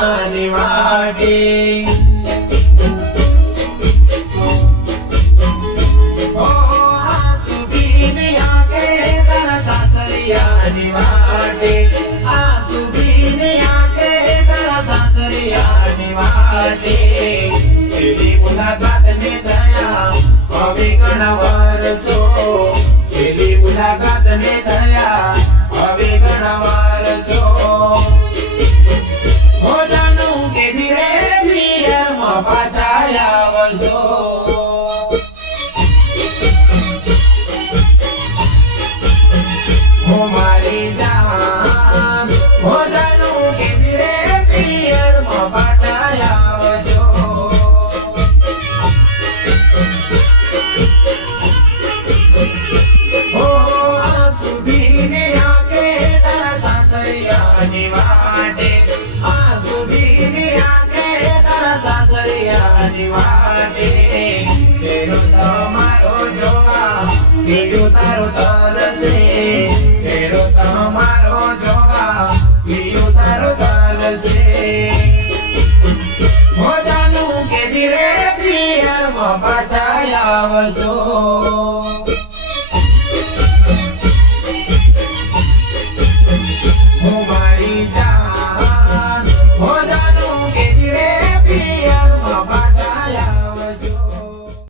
સાસરિયાની વાટે છેલ્લી મુલાકાત ને થયા હવે ઘણા વર્ષો છેલ્લી મુલાકાત ને થયા હવે ઘણા વર્ષો હો જાનું કે ધીરે પિયરમાં પાછા આવશો હો મારી જાન હો જાનું કે ધીરે પિયરમાં પાછા આવશો હો આંસુ ભીને આંખે તારા સાસરિયાની વાટે આંસુ ભીને આંખે તારા સાસરિયાની વાટે ચહેરો તમારો જોવા બીજું તારું તરસે ચહેરો તમારો જોવા બીજું તારું તરસે હો જાનું કે ધીરે પિયરમાં પાછા આવશો